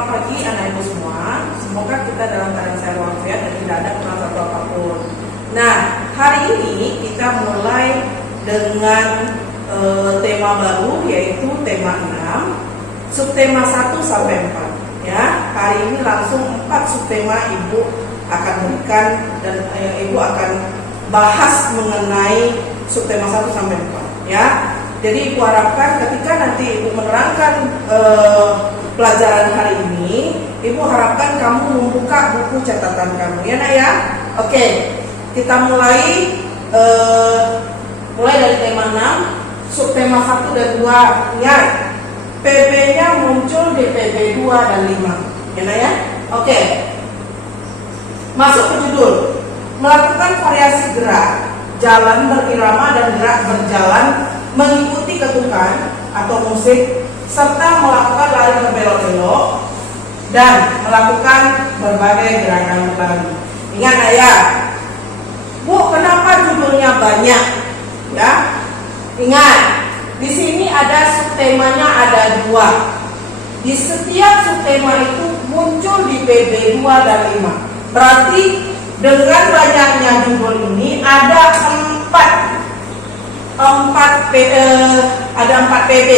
Selamat pagi anak ibu semua. Semoga kita dalam keadaan sehat walafiat dan tidak ada kurang satu apapun. Nah, hari ini kita mulai dengan tema baru, yaitu tema 6, subtema 1 sampai 4. Ya, hari ini langsung 4 subtema ibu akan berikan dan ibu akan bahas mengenai subtema 1 sampai 4. Ya, jadi ibu harapkan ketika nanti ibu menerangkan pelajaran hari ini, ibu harapkan kamu membuka buku catatan kamu, ya nak ya. Oke, kita mulai dari tema 6, subtema 1 dan 2. Ingat, PB-nya muncul di PB 2 dan 5, ya nak ya. Oke, masuk ke judul. Melakukan variasi gerak, jalan berirama dan gerak berjalan mengikuti ketukan atau musik, serta melakukan lari berbelok-belok dan melakukan berbagai gerakan berlari. Ingat ya, Bu, kenapa judulnya banyak? Ya, ingat, di sini ada subtemanya, ada 2. Di setiap subtema itu muncul di PB 2 dan 5. Berarti dengan banyaknya judul ini ada 4 PB,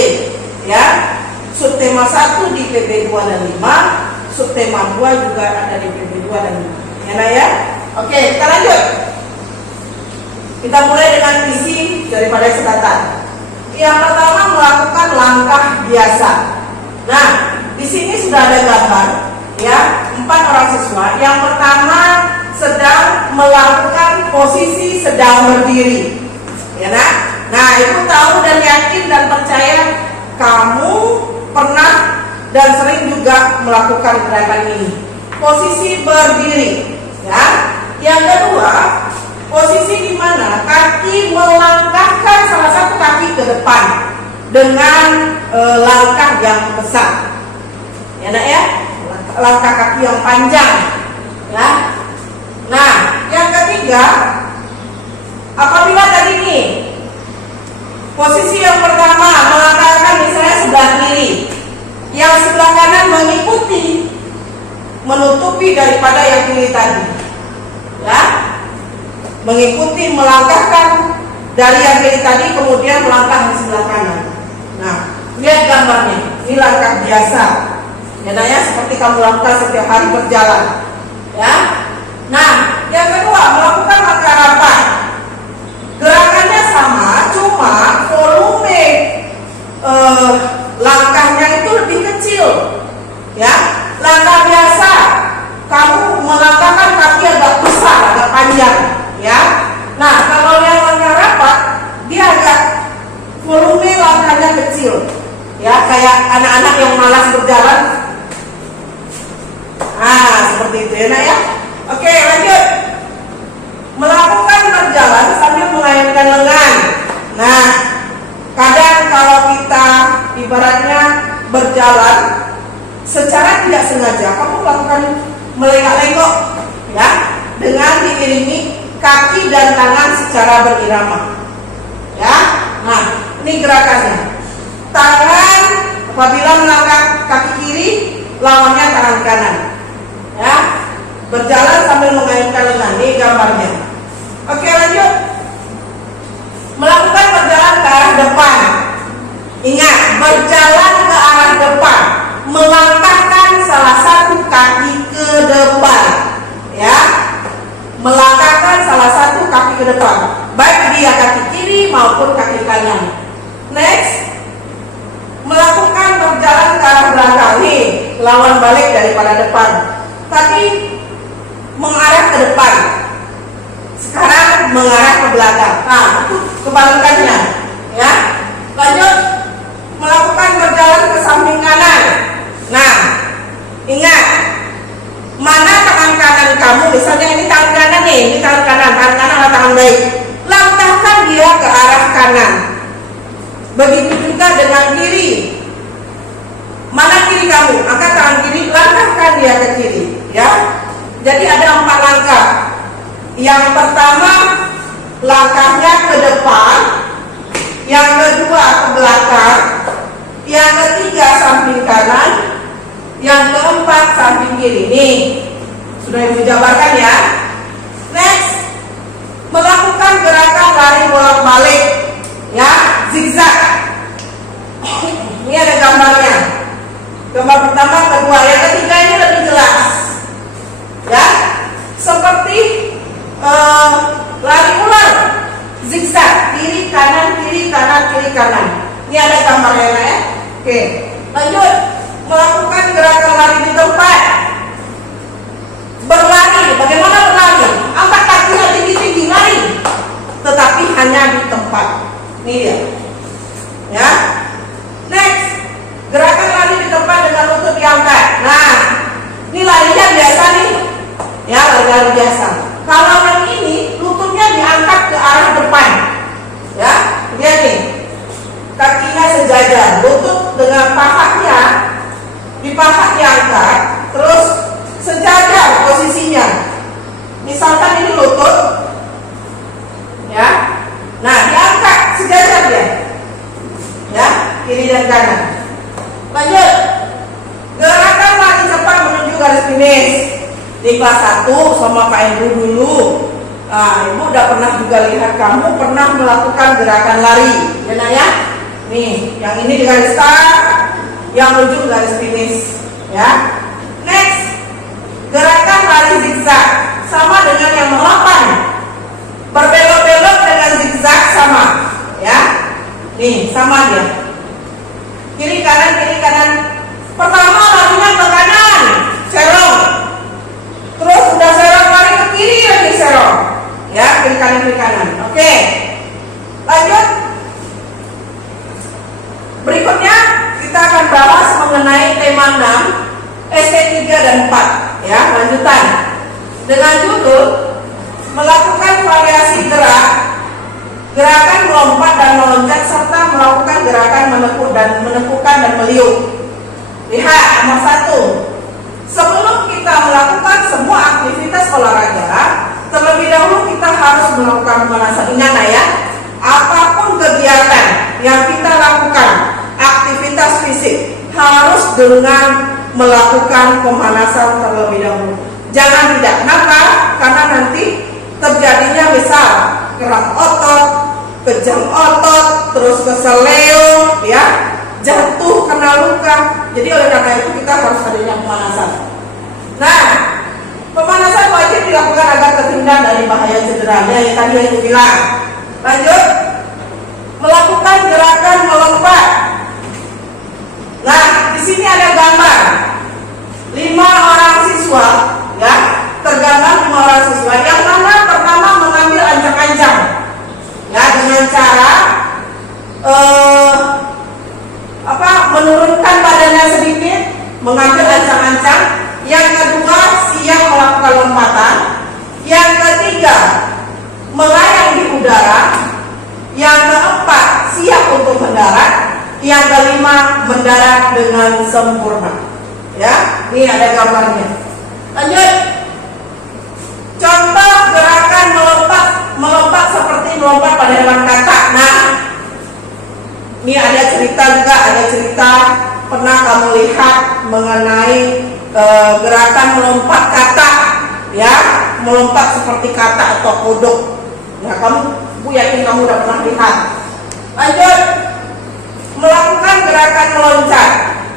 ya. Subtema 1 di PB 2 dan 5, subtema 2 juga ada di PB 2 dan 5. Ya, nah ya. Oke, kita lanjut. Kita mulai dengan isi daripada catatan. Yang pertama, melakukan langkah biasa. Nah, di sini sudah ada gambar, ya, 4 orang siswa. Yang pertama sedang melakukan posisi sedang berdiri, ya nak. Nah, ibu tahu dan yakin dan percaya kamu pernah dan sering juga melakukan gerakan ini, posisi berdiri, ya. Yang kedua, posisi di mana kaki melangkahkan salah satu kaki ke depan dengan langkah yang besar, ya nak ya, langkah kaki yang panjang, ya. Nah, yang ketiga, apabila tadi ini posisi yang pertama melangkahkan misalnya sebelah kiri, yang sebelah kanan mengikuti, menutupi daripada yang kiri tadi, ya, mengikuti, melangkahkan dari yang kiri tadi kemudian melangkah di sebelah kanan. Nah, lihat gambarnya, ini langkah biasa, ya, ya, seperti kamu lakukan setiap hari berjalan, ya. Nah, yang kedua, melakukan langkah rapat. Gerakannya sama, cuma volume langkahnya itu lebih kecil, ya. Langkah biasa, kamu melangkahkan kaki agak besar, agak panjang, ya. Nah, kalau yang langkah rapat, dia agak volume langkahnya kecil, ya, kayak anak-anak yang malas berjalan. Nah, seperti itu ya, nak ya. Oke, lanjut. Melakukan berjalan sambil mengayunkan lengan. Nah, kadang kalau kita ibaratnya berjalan secara tidak sengaja, kamu melakukan melengak-lengok, ya, dengan diiringi kaki dan tangan secara berirama, ya. Nah, ini gerakannya. Tangan apabila melangkah kaki kiri, lawannya tangan kanan, ya. Berjalan sambil mengayunkan lengan. Ini gambarnya. Oke, lanjut. Melakukan berjalan ke arah depan. Ingat, berjalan ke arah depan, melangkahkan salah satu kaki ke depan, ya. Melangkahkan salah satu kaki ke depan, baik dia kaki kiri maupun kaki kanan. Next, melakukan berjalan ke arah belakang. Nih, lawan balik daripada depan, tapi mengarah ke depan. Sekarang mengarah ke belakang. Nah, itu kebalikannya, ya. Lanjut, melakukan berjalan ke samping kanan. Nah, ingat, mana tangan kanan kamu? Misalnya ini tangan kanan nih, ini tangan kanan atau tangan baik. Langkahkan dia ke arah kanan. Begitu juga dengan kiri. Mana kiri kamu? Angkat tangan kiri, langkahkan dia ke kiri, ya. Jadi ada 4 langkah. Yang pertama, langkahnya ke depan. Yang kedua, ke belakang. Yang ketiga, samping kanan. Yang keempat, lompat samping kiri. Nih, sudah Ibu jabarkan ya. Next, melakukan gerakan lari bolak-balik, ya, zigzag. Ini ada gambarnya. Gambar pertama, kedua, yang ketiga ini lebih jelas, ya, seperti lari ular, zigzag, kiri kanan kiri kanan kiri kanan. Ini ada gambarnya ya. Oke, lanjut, melakukan gerakan lari di tempat. Berlari, bagaimana berlari? Angkat kakinya tinggi-tinggi lari, tetapi hanya di tempat. Ini dia, ya. Next, gerakan lari di tempat dengan lutut diangkat. Nah, ini larinya biasa nih, ya, lari biasa. Kalau yang ini lututnya diangkat ke arah depan, ya. Lihat nih, kakinya sejajar, lutut dengan pahanya, di paha diangkat, terus sejajar posisinya. Misalkan ini lutut, ya. Nah, diangkat sejajar dia, ya, kiri dan kanan. Lanjut, gerakan lari cepat menuju garis finish. Di kelas 1 sama Pak Ibu dulu. Nah, Ibu udah pernah juga lihat kamu pernah melakukan gerakan lari, ya nak ya. Nih, yang ini di garis start, yang ujung garis finish, ya. Next, gerakan lari zigzag sama dengan yang melompat. Berbelok-belok dengan zigzag sama, ya. Nih, sama dia. Kiri kanan. Pertama larinya ke kanan, serong. Terus udah serong lari ke kiri lagi serong, ya, kiri kanan. Oke, lanjut. Berikutnya kita akan bahas mengenai tema 6, ST3 dan 4, ya, lanjutan dengan judul melakukan variasi gerak, gerakan melompat dan meloncat, serta melakukan gerakan menekukkan dan meliuk. Lihat nomor 1. Sebelum kita melakukan semua aktivitas olahraga, terlebih dahulu kita harus melakukan pemanasan. Ingat ya, apapun kegiatan yang kita lakukan, aktivitas fisik, harus dengan melakukan pemanasan terlebih dahulu. Jangan tidak. Kenapa? Karena nanti terjadinya misal kram otot, kejang otot, terus keseleo, ya, jatuh, kena luka. Jadi oleh karena itu kita harus adanya pemanasan. Nah, pemanasan wajib dilakukan agar terhindar dari bahaya cedera. Yang tadi aku bilang. Lanjut, melakukan gerakan melompat. Nah, di sini ada gambar 5 orang siswa, ya, tergambar 5 orang siswa. Yang mana pertama mengambil ancang-ancang, ya, dengan cara menurunkan badannya sedikit, mengambil ancang-ancang. Yang kedua, siap melakukan lompatan. Yang ketiga, melayang di udara. Yang keempat, siap untuk mendarat. Yang kelima, mendarat dengan sempurna. Ya, ini ada gambarnya. Lanjut. Contoh gerakan melompat seperti melompat pada hewan katak. Nah, ini ada cerita pernah kamu lihat mengenai gerakan melompat katak, ya, melompat seperti katak atau kodok. Ya, Bu yakin kamu udah pernah lihat. Lanjut, melakukan gerakan meloncat.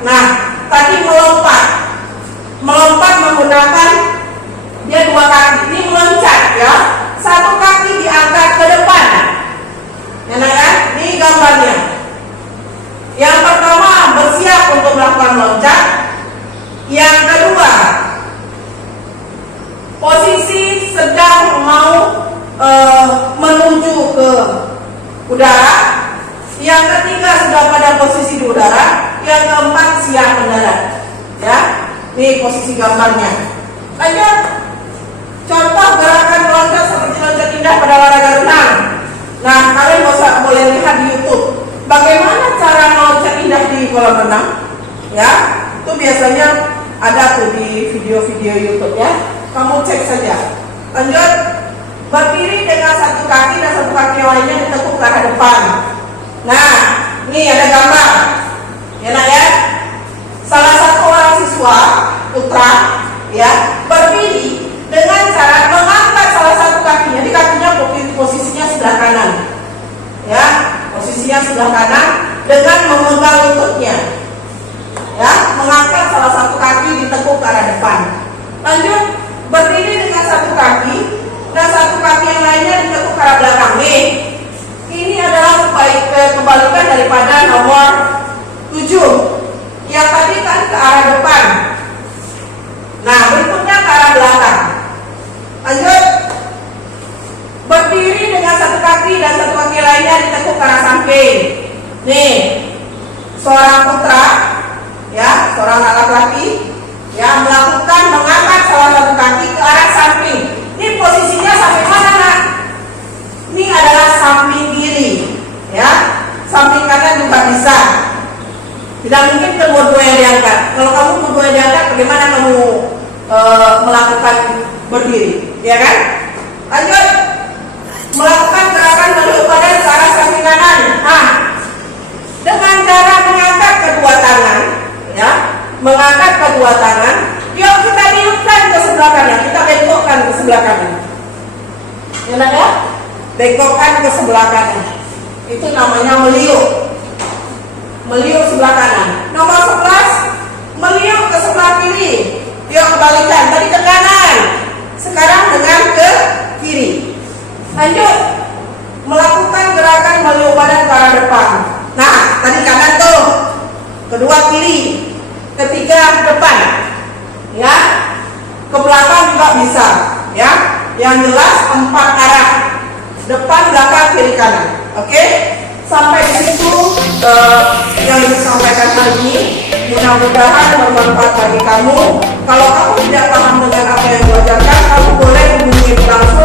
Nah, tadi melompat menggunakan dia 2 kaki. Ini meloncat, ya, 1 kaki diangkat ke depan. Ya, ini gambarnya. Yang pertama bersiap untuk melakukan loncat. Yang kedua, posisi sedang mau menuju ke udara. Yang ketiga sudah pada posisi di udara. Yang keempat siap mendarat. Ya, ini posisi gambarnya. Lanjut, contoh gerakan loncat seperti loncat indah pada olahraga renang. Nah, kalian boleh lihat di YouTube bagaimana cara meloncat indah di kolam renang. Ya, itu biasanya ada tuh di video-video YouTube, ya. Kamu cek saja. Lanjut, berdiri dengan 1 kaki dan 1 kaki lainnya ditekuk ke arah depan. Nah, ini ada gambar, ya nak ya. Salah satu orang siswa putra sebelah kanan dengan memegang lututnya. Ya, mengangkat salah satu kaki ditekuk ke arah depan. Lanjut, berdiri dengan satu kaki dan satu kaki yang lainnya ditekuk ke arah belakang. Nih, ini adalah kebalikan daripada nomor 7. Yang tadi kan ke arah depan. Nah, berikutnya ke arah belakang. Lanjut, berdiri dengan satu kaki dan satu kaki lainnya ditekuk ke arah samping. Nih, seorang putra, ya, seorang laki-laki, ya, melakukan mengangkat salah satu kaki ke arah samping. Ini posisinya samping mana, nak? Ini adalah samping kiri, ya. Samping kanan juga bisa. Tidak mungkin kedua-dua yang diangkat. Kalau kamu kedua yang diangkat, bagaimana kamu melakukan berdiri, ya kan? Lanjut, melakukan gerakan meliuk badan ke arah samping kanan. Nah, dengan cara mengangkat kedua tangan, ya, mengangkat kedua tangan, yuk kita liupkan ke sebelah kanan, kita bengkokkan ke sebelah kanan. Ya, bengkokkan ke sebelah kanan. Itu namanya meliuk. Meliuk sebelah kanan. Nomor 11, meliuk ke sebelah kiri. Yuk kembalikan, tadi ke kanan, sekarang dengan ke kiri. Lanjut, melakukan gerakan meliuk badan ke arah depan. Nah, tadi kanan tuh, kedua kiri, ketiga depan, ya, ke belakang juga bisa, ya. Yang jelas 4 arah, depan, belakang, kiri, kanan. Oke, sampai di situ yang disampaikan hari ini. Mudah-mudahan bermanfaat bagi kamu. Kalau kamu tidak paham dengan apa yang diajarkan, kamu boleh menghubungi langsung